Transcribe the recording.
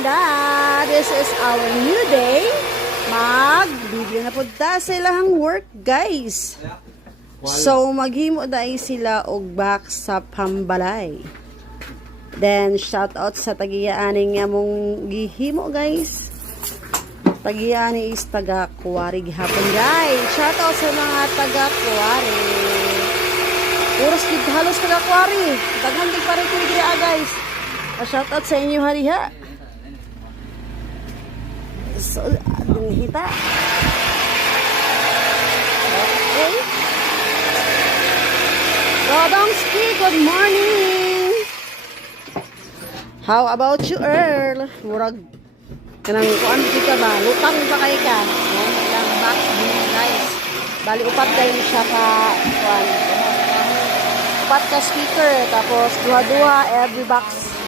Panda. This is our new day. Mag-video na po ta sa ilang work, guys. So, maghimo dahil sila og box sa pambalay. Then, shout out sa tagiyaani nga mong gihimo, guys. Tagiyaani is taga-kuwari gihapon, guys. Shout out sa mga taga-kuwari. Puros gid halos taga-kuwari. Daghan gid pare ko diri, guys. Shout out sa inyo hariha. So, hita. Okay. Rodongski, good morning. How about you, Earl? Murag kanang kuan kita ba? Lutang pa kay ka. Lang box din, guys. Bali upat kayo siya ka kuan. Upat ka speaker tapos duha-duha every box.